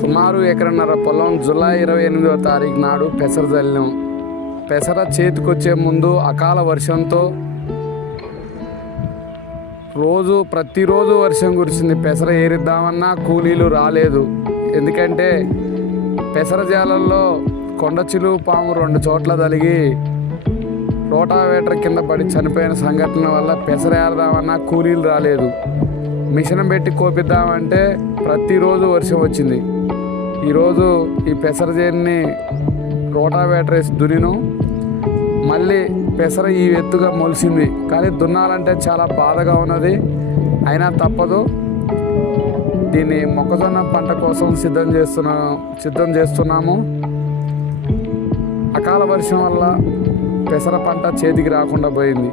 సుమారు ఎకరన్నర పొలం జూలై ఇరవై ఎనిమిదవ తారీఖు నాడు పెసర చల్లాం పెసర చేతికొచ్చే ముందు అకాల వర్షంతో రోజు ప్రతిరోజు వర్షం కురిసింది. పెసర ఏరిద్దామన్నా కూలీలు రాలేదు. ఎందుకంటే పెసర జాలల్లో కొండ చిలువు పాము రెండు చోట్ల తలిగి రోటావేటర్ కింద పడి చనిపోయిన సంఘటన వల్ల పెసర ఏరదామన్నా కూలీలు రాలేదు. మిషన్ పెట్టి కోపిద్దామంటే ప్రతిరోజు వర్షం వచ్చింది. ఈరోజు ఈ పెసర చేన్ని రోటావేటర్ దునిను మళ్ళీ పెసర ఈ ఎత్తుగా మొలిసింది. కానీ దున్నాలంటే చాలా బాధగా ఉన్నది. అయినా తప్పదు. దీన్ని మొక్కజొన్న పంట కోసం సిద్ధం చేస్తున్నా సిద్ధం చేస్తున్నాము. అకాల వర్షం వల్ల పెసర పంట చేతికి రాకుండా పోయింది.